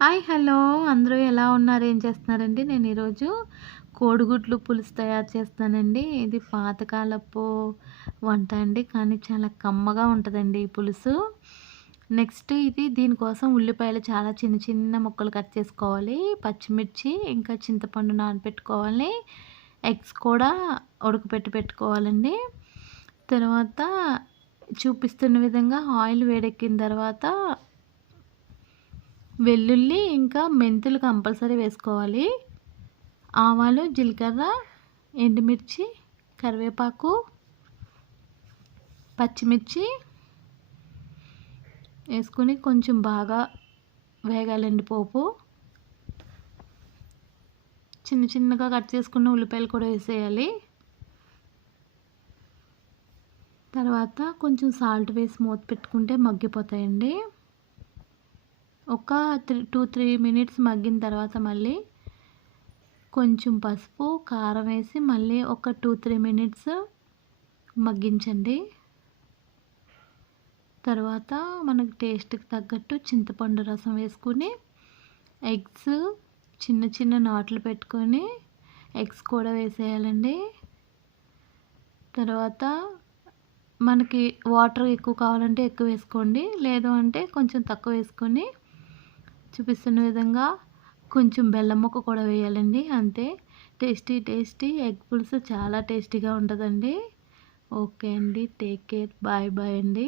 Hi hello! అందరూ ఎలా ఉన్నారు? ఏం చేస్తున్నారండి? నేను ఈరోజు కోడిగుడ్లు పులుసు తయారు చేస్తానండి. ఇది పాతకాలపు వంట అండి. కానీ చాలా కమ్మగా ఉంటదండి ఈ పులుసు. నెక్స్ట్ దీనికోసం ఉల్లిపాయలు చాలా చిన్న చిన్న ముక్కలు కట్ చేసుకోవాలి. పచ్చిమిర్చి, ఇంకా చింతపండు నానబెట్టుకోవాలి. ఎగ్స్ కూడా ఉడకపెట్టి పెట్టుకోవాలండి. తర్వాత చూపిస్తున్న విధంగా ఆయిల్ వేడెక్కిన తర్వాత వెల్లుల్లి ఇంకా మెంతులు కంపల్సరీ వేసుకోవాలి. ఆవాలు, జీలకర్ర, ఎండుమిర్చి, కరివేపాకు, పచ్చిమిర్చి వేసుకొని కొంచెం బాగా వేగాలండి పోపు. చిన్న చిన్నగా కట్ చేసుకున్న ఉల్లిపాయలు కూడా వేసేయాలి. తర్వాత కొంచెం సాల్ట్ వేసి మూత పెట్టుకుంటే మగ్గిపోతాయండి. ఒక 2-3 మినిట్స్ మగ్గిన తర్వాత మళ్ళీ కొంచెం పసుపు, కారం వేసి మళ్ళీ ఒక 2-3 మినిట్స్ మగ్గించండి. తర్వాత మనకు టేస్ట్‌కి తగ్గట్టు చింతపండు రసం వేసుకొని ఎగ్స్ చిన్న చిన్న నాట్లు పెట్టుకొని ఎగ్స్ కూడా వేసేయాలండి. తర్వాత మనకి వాటర్ ఎక్కువ కావాలంటే ఎక్కువ వేసుకోండి. లేదు అంటే కొంచెం తక్కువ వేసుకొని చూపిస్తున్న విధంగా కొంచెం బెల్లం ముక్క కూడా వేయాలండి. అంతే. టేస్టీ ఎగ్ పులుసు చాలా టేస్టీగా ఉంటుందండి. ఓకే అండి. Take care. బాయ్ బాయ్ అండి.